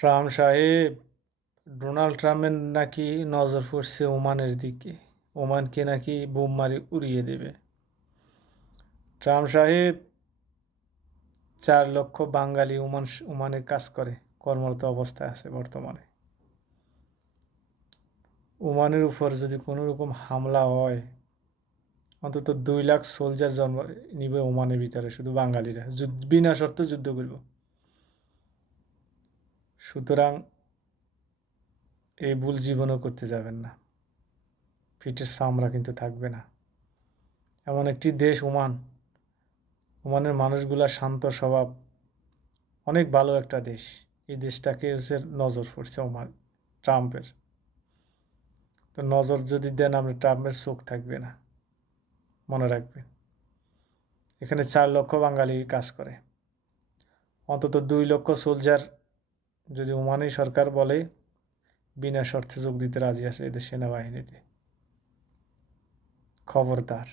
Trump সাহেব, Donald ট্রাম্পের নাকি নজর পড়ছে ওমানের দিকে, ওমানকে নাকি বোম মারি উড়িয়ে দেবে। ট্রাম্প সাহেব 4 লক্ষ বাঙালি ওমানে কাজ করে, কর্মরত অবস্থায় আছে বর্তমানে। ওমানের উপর যদি কোনো রকম হামলা হয়, অন্তত 2 লাখ সোলজার জন্ম নিবে ওমানের ভিতরে, শুধু বাঙালিরা বিনা শর্তে যুদ্ধ করব। সুতরাং এই ভুল জীবনও করতে যাবেন না, পিঠের চামড়া কিন্তু থাকবে না। এমন একটি দেশ ওমান, ওমানের মানুষগুলা শান্ত স্বভাব, অনেক ভালো একটা দেশ। এই দেশটাকে নজর পড়ছে ওমান ট্রাম্পের। তো নজর যদি দেন, আমরা ট্রাম্পের চোখ থাকবে না, মনে রাখবেন। এখানে 4 লক্ষ বাঙালি কাজ করে, অন্তত 2 লক্ষ সোলজার যদি ওমানি সরকার বলে বিনা শর্তে যোগ দিতে রাজি আছে এদের সেনাবাহিনীতে। খবরদার।